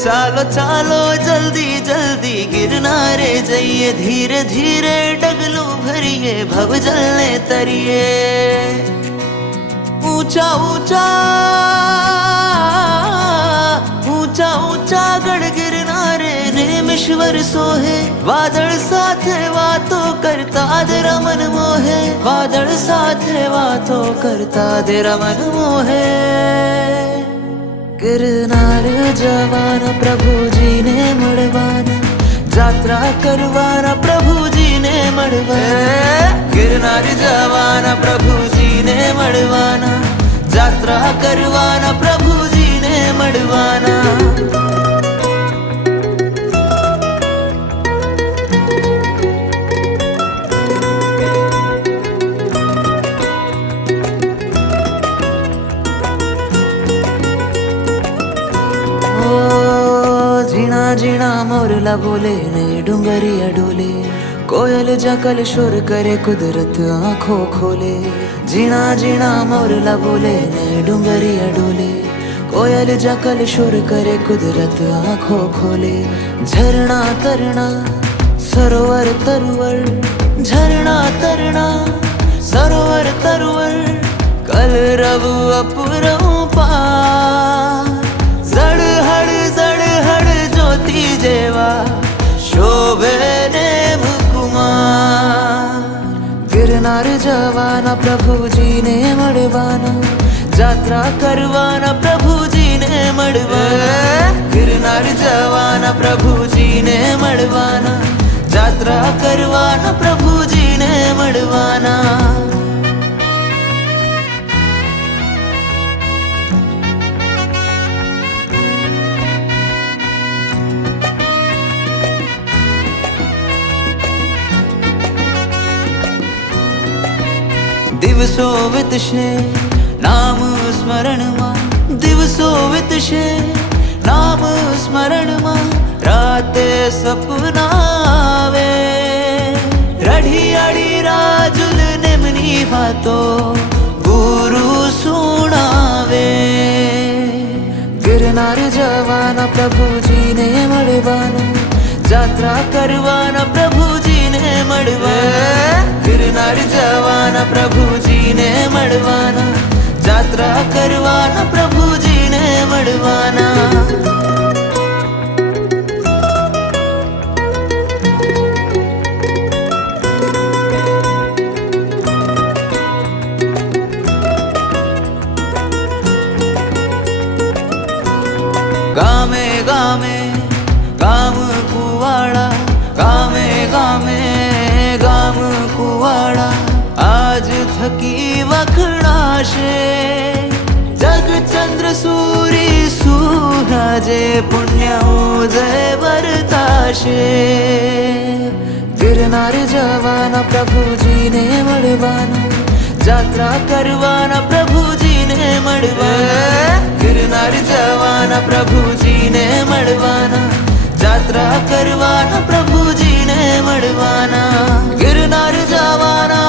चालो चालो जल्दी जल्दी गिरनारे जाइए, धीरे धीरे डगलू भरिए भव जलने तरिए। ऊंचा ऊंचा ऊंचा ऊंचा गढ़ गिरनारे नेमेश्वर सोहे, वादळ साथे वातो करता तेरा मन मोहे, वादळ साथे वातो करता तेरा मन मोहे। गिरनार जवाना प्रभुजी ने मड़वाना, जात्रा करवाना प्रभुजी ने मड़वाना। गिरनार जवाना प्रभुजी ने मड़वाना, जात्रा करवाना प्रभुजी ने मड़वाना। झीणा झीणा मोरला बोले ने डूंगरिया डोले, कोयल जकल शोर करे कुदरत आंखों खोले। झीणा झीणा मोरला बोले ने डूंगरिया डोले, कोयल जकल शोर करे कुदरत आंखों खोले। झरना तरना सरोवर तरवर, झरना तरना सरोवर तरवर, कल रव अपरऊ पार। जड़हड़ ज्योति जेवा शोभे नेम कुमार। गिरनार जवाना प्रभुजी ने मड़वाना, जात्रा करवाना प्रभुजी ने मड़वाना। गिरनार जवाना प्रभुजी ने मड़वाना, जात्रा करवाना प्रभुजी ने मड़वाना। दिवसो वितशे नाम स्मरण मा, दिवसो वितशे नाम स्मरण मा, राते सपना आवे। रढ़ी अड़ी राजुल निमनी वातो गुरु सुनावे। गिरनार जवाना प्रभुजी ने मड़वाना, जात्रा करवाना प्रभुजी ने मड़वाना। गिरनार जवाना प्रभुजी ने मड़वाना, जात्रा करवाना प्रभुजी ने मड़वाना। गामे गामे गाम कुवाड़ा, गामे गामे गाम कुवाड़ा, आज थकी वखणाशे। जग चंद्र सूरी सूराजे, पुण्य उदय बरताशे। गिरनार जवाना प्रभुजी ने मड़वाना, जात्रा करवाना प्रभुजी ने मड़वाना। गिरनार जवाना प्रभुजी ने मड़वाना, जात्रा करवाना प्रभुजी ने मड़वाना। गिरनार जवाना